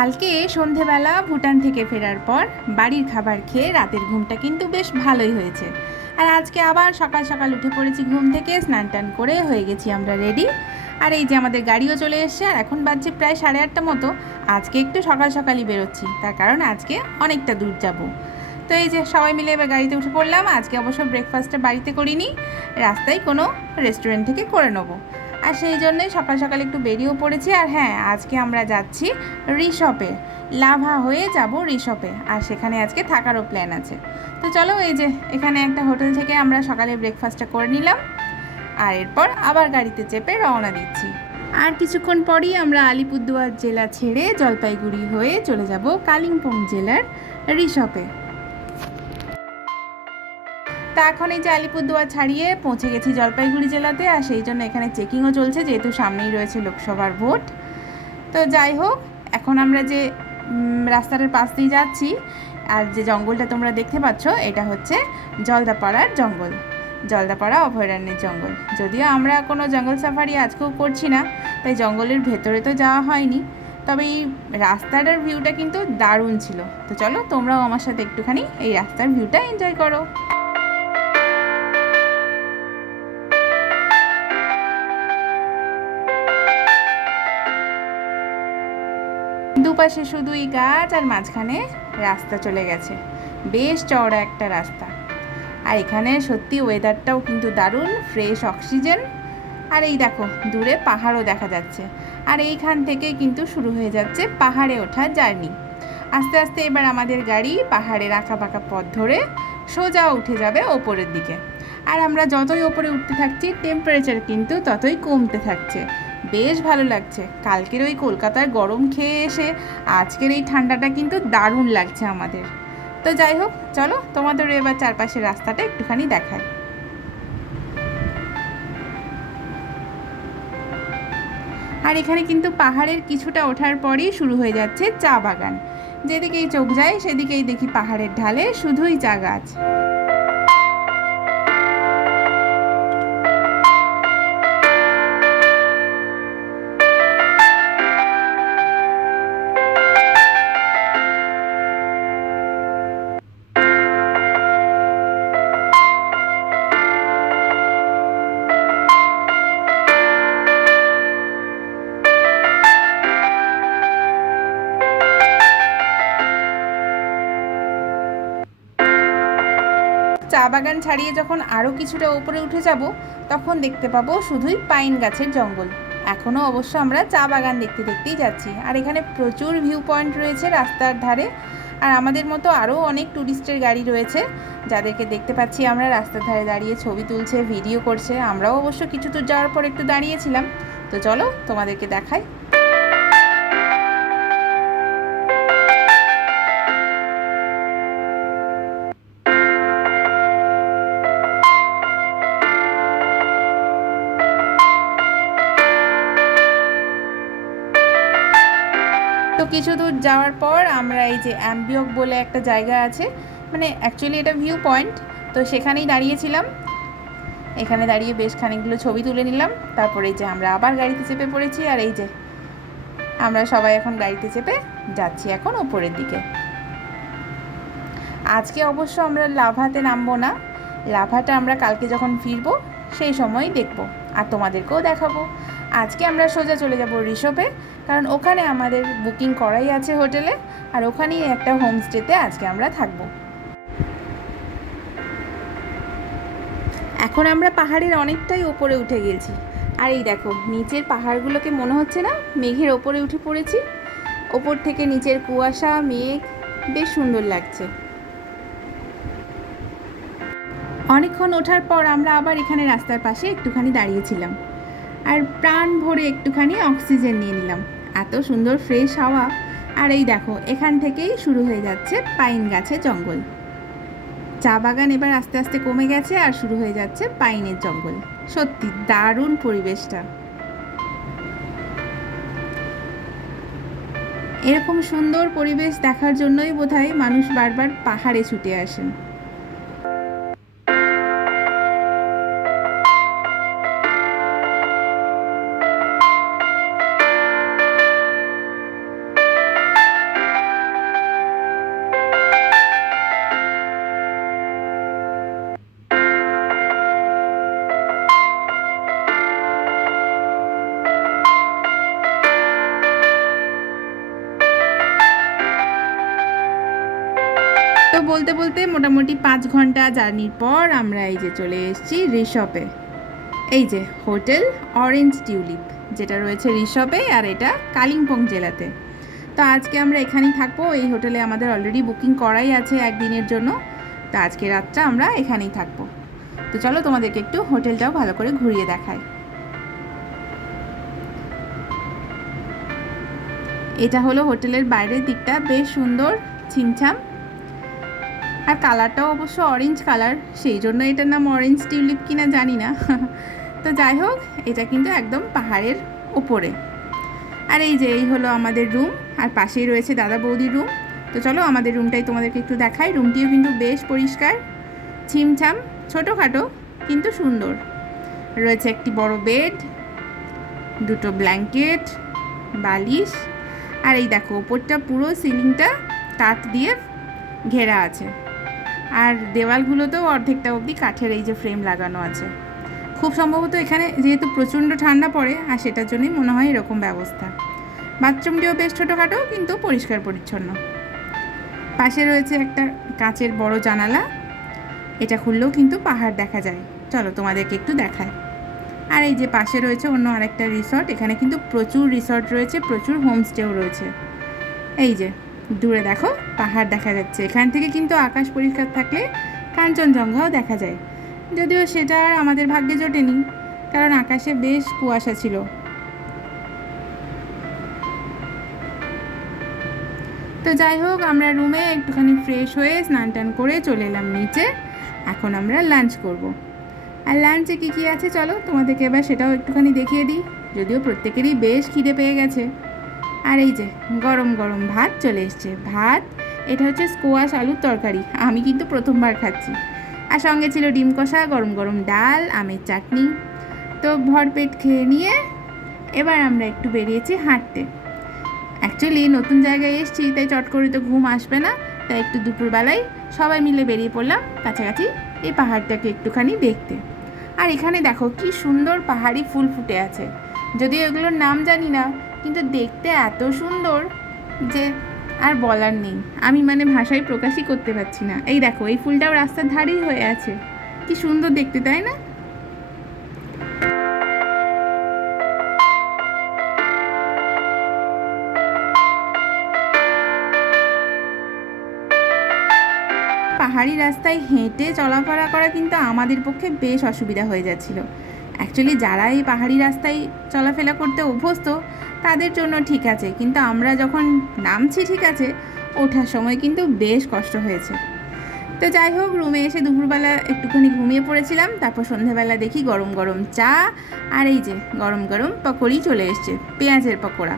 কালকে সন্ধেবেলা ভুটান থেকে ফেরার পর বাড়ির খাবার খেয়ে রাতের ঘুমটা কিন্তু বেশ ভালোই হয়েছে। আর আজকে আবার সকাল সকাল উঠে পড়েছি ঘুম থেকে, স্নান টান করে হয়ে গেছি আমরা রেডি আর এই যে আমাদের গাড়িও চলে এসছে, আর এখন বাজছে প্রায় সাড়ে আটটা মতো। আজকে একটু সকাল সকালই বেরোচ্ছি, তার কারণ আজকে অনেকটা দূর যাব। তো এই যে সবাই মিলে এবার গাড়িতে উঠে পড়লাম, আজকে অবশ্য ব্রেকফাস্টটা বাড়িতে করিনি, রাস্তায় কোনো রেস্টুরেন্ট থেকে করে নেব। আর সেই জন্যই সকাল সকাল একটু বেরিয়েও পড়েছি। আর হ্যাঁ আজকে আমরা যাচ্ছি রিসপে। লাভা হয়ে যাব রিসপে। আর সেখানে আজকে থাকারও প্ল্যান আছে। তো চলো এই যে, এখানে একটা হোটেল থেকে আমরা সকালে ব্রেকফাস্টটা করে নিলাম। আর এরপর আবার গাড়িতে চেপে রওনা দিচ্ছি। আর কিছুক্ষণ পরই আমরা আলিপুরদুয়ার জেলা ছেড়ে জলপাইগুড়ি হয়ে চলে যাব কালিম্পং জেলার রিসপে। তা এখন এই যে আলিপুরদুয়ার ছাড়িয়ে পৌঁছে গেছি জলপাইগুড়ি জেলাতে, আর সেই জন্য এখানে চেকিংও চলছে, যেহেতু সামনেই রয়েছে লোকসভার ভোট। তো যাই হোক, এখন আমরা যে রাস্তাটার পাশ দিয়ে যাচ্ছি, আর যে জঙ্গলটা তোমরা দেখতে পাচ্ছ, এটা হচ্ছে জলদাপাড়ার জঙ্গল। জলদাপাড়া অভয়ারণ্যের জঙ্গল। যদিও আমরা কোনো জঙ্গল সাফারি আজকেও করছি না, তাই জঙ্গলের ভেতরে তো যাওয়া হয়নি। তবে এই রাস্তাটার ভিউটা কিন্তু দারুণ ছিল। তো চলো তোমরাও আমার সাথে একটুখানি এই রাস্তার ভিউটা এনজয় করো। দুপাশে শুধুই গাছ আর মাঝখানে রাস্তা চলে গেছে। বেশ চওড়া একটা রাস্তা। আর এখানে সত্যি ওয়েদারটাও কিন্তু দারুণ ফ্রেশ অক্সিজেন আর এই দেখো, দূরে পাহাড়ও দেখা যাচ্ছে। আর এইখান থেকে কিন্তু শুরু হয়ে যাচ্ছে পাহাড়ে ওঠা জার্নি। আস্তে আস্তে এবার আমাদের গাড়ি পাহাড়ের আঁকা বাঁকা পথ ধরে সোজা উঠে যাবে ওপরের দিকে। আর আমরা যতই ওপরে উঠতে থাকছি টেম্পারেচার কিন্তু ততই কমতে থাকছে। বেশ ভালো লাগছে। কালকের ওই কলকাতার গরম খেয়ে এসে আজকের এই ঠান্ডাটা কিন্তু দারুণ লাগছে আমাদের। তো যাই হোক, চলো তোমাদের এবার চারপাশের রাস্তাটা একটুখানি দেখায় আর এখানে কিন্তু পাহাড়ের কিছুটা ওঠার পরেই শুরু হয়ে যাচ্ছে চা বাগান। যেদিকেই চোখ যায়, সেদিকেই দেখি পাহাড়ের ঢালে শুধুই চা গাছ। চা বাগান ছাড়িয়ে যখন আরও কিছুটা উপরে উঠে যাব, তখন দেখতে পাবো শুধুই পাইন গাছের জঙ্গল। এখনও অবশ্য আমরা চা বাগান দেখতে দেখতেই যাচ্ছি। আর এখানে প্রচুর ভিউ পয়েন্ট রয়েছে রাস্তার ধারে। আর আমাদের মতো আরও অনেক ট্যুরিস্টের গাড়ি রয়েছে, যাদেরকে দেখতে পাচ্ছি আমরা রাস্তার ধারে দাঁড়িয়ে ছবি তুলছে, ভিডিও করছে। আমরাও অবশ্য কিছু দূর যাওয়ার পর একটু দাঁড়িয়েছিলাম। তো চলো তোমাদেরকে দেখাই তো কিছু দূর যাওয়ার পর আমরা এই যে অ্যাম্বিয়ক বলে একটা জায়গা আছে মানে অ্যাকচুয়ালি এটা ভিউ পয়েন্ট তো সেখানেই দাঁড়িয়েছিলাম এখানে দাঁড়িয়ে বেশ খানিকগুলো ছবি তুলে নিলাম, তারপরে যে আমরা আবার গাড়িতে চেপে পড়েছি আর এই যে আমরা সবাই এখন গাড়িতে চেপে যাচ্ছি এখন ওপরের দিকে। আজকে অবশ্য আমরা লাভাতে নামবো না, লাভাটা আমরা কালকে যখন ফিরবো সেই সময় দেখব আর তোমাদেরকেও দেখাবো। আজকে আমরা সোজা চলে যাব ঋষভে কারণ ওখানে আমাদের বুকিং করাই আছে হোটেলে, আর ওখানেই একটা হোমস্টেতে আজকে আমরা থাকব। এখন আমরা পাহাড়ের অনেকটাই ওপরে উঠে গেছি। আর এই দেখো, নিচের পাহাড়গুলোকে মনে হচ্ছে না, মেঘের ওপরে উঠে পড়েছি। ওপর থেকে নিচের কুয়াশা, মেঘ, বেশ সুন্দর লাগছে। অনেকক্ষণ ওঠার পর আমরা আবার এখানে রাস্তার পাশে একটুখানি দাঁড়িয়েছিলাম। আর প্রাণ ভরে একটুখানি অক্সিজেন নিয়ে নিলাম। এত সুন্দর ফ্রেশ হাওয়া। আর এই দেখো, এখান থেকেই শুরু হয়ে যাচ্ছে পাইন গাছের জঙ্গল। চা বাগান এবার আস্তে আস্তে কমে গেছে আর শুরু হয়ে যাচ্ছে পাইনের জঙ্গল। সত্যি দারুণ পরিবেশটা। এরকম সুন্দর পরিবেশ দেখার জন্যই বোধহয় মানুষ বারবার পাহাড়ে ছুটে আসেন। বলতে বলতে মোটামুটি পাঁচ ঘণ্টা জার্নির পর আমরা এই যে চলে এসেছি রিসপে। এই যে হোটেল অরেঞ্জ টিউলিপ, যেটা রয়েছে রিসপে আর এটা কালিম্পং জেলাতে। তো আজকে আমরা এখানেই থাকব। এই হোটেলে আমাদের অলরেডি বুকিং করাই আছে একদিনের জন্য। তো আজকে রাতটা আমরা এখানেই থাকব। তো চলো তোমাদেরকে একটু হোটেলটাও ভালো করে ঘুরিয়ে দেখায় এটা হলো হোটেলের বাইরের দিকটা, বেশ সুন্দর, ছিমছাম। আর কালারটাও অবশ্য অরেঞ্জ কালার সেই জন্য এটার নাম অরেঞ্জ টিউলিপ কিনা জানি না। তো যাই হোক, এটা কিন্তু একদম পাহাড়ের ওপরে। আর এই যে, এই হলো আমাদের রুম আর পাশেই রয়েছে দাদা বৌদির রুম তো চলো আমাদের রুমটাই তোমাদেরকে একটু দেখাই। রুমটিও কিন্তু বেশ পরিষ্কার, ছিমছাম, ছোটোখাটো, কিন্তু সুন্দর। রয়েছে একটি বড় বেড দুটো ব্ল্যাঙ্কেট বালিশ। আর এই দেখো, ওপরটা পুরো সিলিংটা কাঠ দিয়ে ঘেরা আছে। আর দেওয়ালগুলোতেও অর্ধেকটা অবধি কাঠের এই যে ফ্রেম লাগানো আছে। খুব সম্ভবত এখানে যেহেতু প্রচণ্ড ঠান্ডা পড়ে, আর সেটার জন্যই মনে হয় এরকম ব্যবস্থা। বাথরুমটিও বেশ ছোটোখাটো, কিন্তু পরিষ্কার পরিচ্ছন্ন। পাশে রয়েছে একটা কাঁচের বড় জানালা। এটা খুললেও কিন্তু পাহাড় দেখা যায়। চলো তোমাদেরকে একটু দেখায় আর এই যে পাশে রয়েছে অন্য আরেকটা রিসর্ট এখানে কিন্তু প্রচুর রিসর্ট রয়েছে, প্রচুর হোমস্টেও রয়েছে। এই যে দূরে দেখো, পাহাড় দেখা যাচ্ছে। এখান থেকে কিন্তু আকাশ পরিষ্কার থাকলে কাঞ্চনজঙ্ঘাও দেখা যায়। যদিও সেটা আর আমাদের ভাগ্যে জোটেনি, কারণ আকাশে বেশ কুয়াশা ছিল। তো যাই হোক, আমরা রুমে একটুখানি ফ্রেশ হয়ে স্নান টান করে চলে এলাম নিচে। এখন আমরা লাঞ্চ করব। আর লাঞ্চে কী কী আছে চলো, তোমাদেরকে এবার সেটাও একটুখানি দেখিয়ে দিই। যদিও প্রত্যেকেরই বেশ খিদে পেয়ে গেছে। আর এই যে, গরম গরম ভাত চলে এসছে। ভাত, এটা হচ্ছে স্কোয়াশ আলুর তরকারি। আমি কিন্তু প্রথমবার খাচ্ছি। আর সঙ্গে ছিল ডিম কষা, গরম গরম ডাল, আমের চাটনি। তো ভরপেট খেয়ে নিয়ে এবার আমরা একটু বেরিয়েছি হাঁটতে। অ্যাকচুয়ালি নতুন জায়গায় এসেছি, তাই চট করে তো ঘুম আসবে না। তাই একটু দুপুরবেলায় সবাই মিলে বেরিয়ে পড়লাম কাছাকাছি এই পাহাড়টাকে একটুখানি দেখতে। আর এখানে দেখো, কি সুন্দর পাহাড়ি ফুল ফুটে আছে। যদিও এগুলোর নাম জানি না কিন্তু দেখতে এত সুন্দর যে আর বলার নেই। আমি মানে ভাষায় প্রকাশই করতে পারছি না। এই দেখো, এই ফুলটাও রাস্তার ধারেই হয়ে আছে। কি সুন্দর দেখতে, তাই না? পাহাড়ি রাস্তায় হেঁটে চলাফেরা করা কিন্তু আমাদের পক্ষে বেশ অসুবিধা হয়ে যাচ্ছিল। অ্যাকচুয়ালি যারা এই পাহাড়ি রাস্তায় চলাফেরা করতে অভ্যস্ত, তাদের জন্য ঠিক আছে। কিন্তু আমরা যখন নামছি ঠিক আছে, ওঠার সময় কিন্তু বেশ কষ্ট হয়েছে। তো যাই হোক রুমে এসে দুপুরবেলা একটুখানি ঘুমিয়ে পড়েছিলাম। তারপর সন্ধেবেলা দেখি গরম গরম চা, আর এই যে গরম গরম পকোড়ি চলে এসছে, পেঁয়াজের পকোড়া।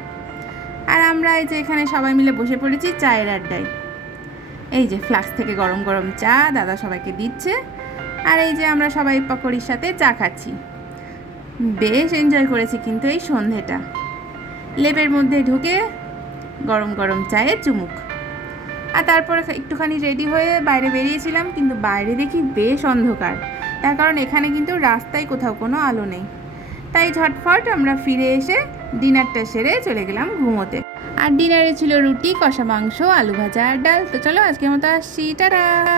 আর আমরা এই যে এখানে সবাই মিলে বসে পড়েছি চায়ের আড্ডায়। এই যে ফ্লাক্স থেকে গরম গরম চা, দাদা সবাইকে দিচ্ছে। আর এই যে আমরা সবাই পকোড়ির সাথে চা খাচ্ছি। বেশ এনজয় করেছি কিন্তু এই সন্ধেটা। লেপের মধ্যে ঢুকে গরম গরম চায়ের চুমুক। আর তারপরে একটুখানি রেডি হয়ে বাইরে বেরিয়েছিলাম কিন্তু বাইরে দেখি বেশ অন্ধকার। তার কারণ এখানে কিন্তু রাস্তায় কোথাও কোনো আলো নেই। তাই ঝটফট আমরা ফিরে এসে ডিনারটা সেরে চলে গেলাম ঘুমোতে। আর ডিনারে ছিল রুটি, কষা মাংস, আলু ভাজা, আর ডাল। তো চলো আজকের মতো আসছি। টাটা!